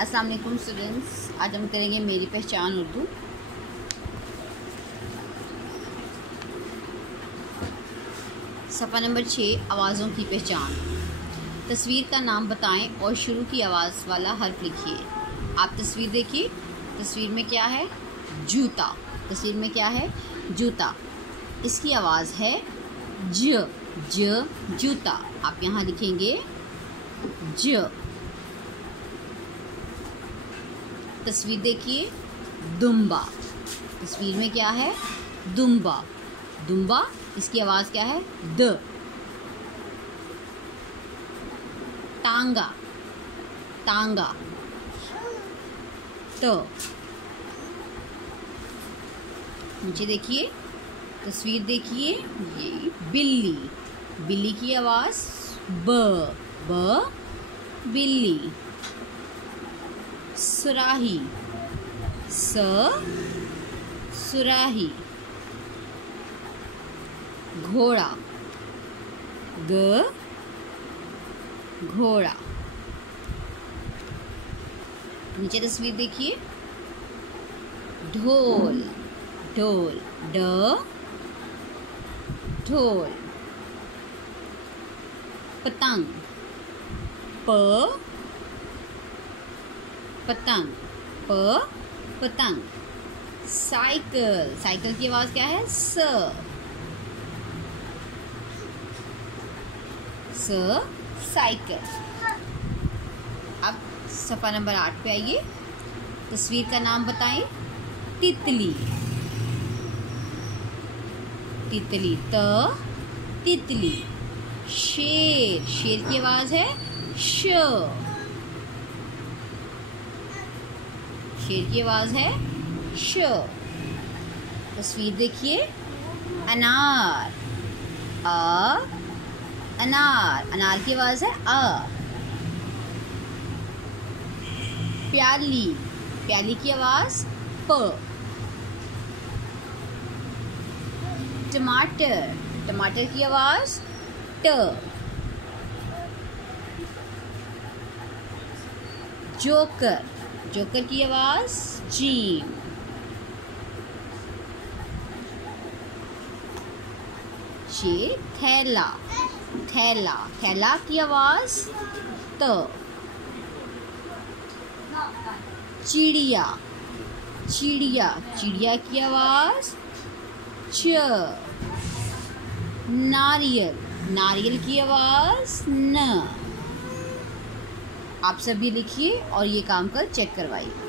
अस्सलाम वालेकुम स्टूडेंट्स, आज हम करेंगे मेरी पहचान उर्दू। सफ़ा नंबर 6, आवाज़ों की पहचान। तस्वीर का नाम बताएं और शुरू की आवाज़ वाला हर्फ लिखिए। आप तस्वीर देखिए। तस्वीर में क्या है? जूता। तस्वीर में क्या है? जूता। इसकी आवाज़ है ज। ज जूता। आप यहाँ लिखेंगे ज। तस्वीर देखिए, दुम्बा। तस्वीर में क्या है? दुम्बा। दुम्बा, इसकी आवाज़ क्या है? द। टांगा। टांगा, त। नीचे देखिए, तस्वीर देखिए, ये बिल्ली। बिल्ली की आवाज़ ब। ब बिल्ली। सुराही। स सुराही। घोड़ा। ग घोड़ा। नीचे तस्वीर देखिए, ढोल। ढोल, ड ढोल। पतंग। प पतंग। प पतंग। साइकिल। साइकिल की आवाज़ क्या है? स। स साइकिल। अब सफ़ा नंबर 8 पे आइए। तस्वीर का नाम बताएं। तितली। तितली, त तितली। शेर। शेर की आवाज़ है श। शेर की आवाज़ है श। तस्वीर देखिए, अनार। अ अनार। अनार की आवाज़ है अ। प्याली। प्याली की आवाज़ प। टमाटर। टमाटर की आवाज़ ट। जोकर। जोकर की आवाज़ जीम। ये थैला। थैला। थैला की आवाज़ त। चिड़िया। चिड़िया। चिड़िया की आवाज़ च। नारियल। नारियल की आवाज़ न। आप सभी लिखिए और ये काम कर चेक करवाइए।